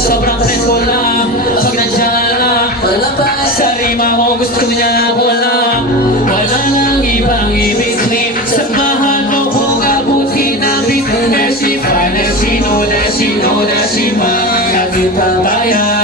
Sobrang stressful lang pag nandiyan ka na. Sa rima mo gusto niya ako lang. Wala nang ibang ibig sa mahal mo kung abutin namin. Desi pa, desi no, desi ma. Lagi pa tayo.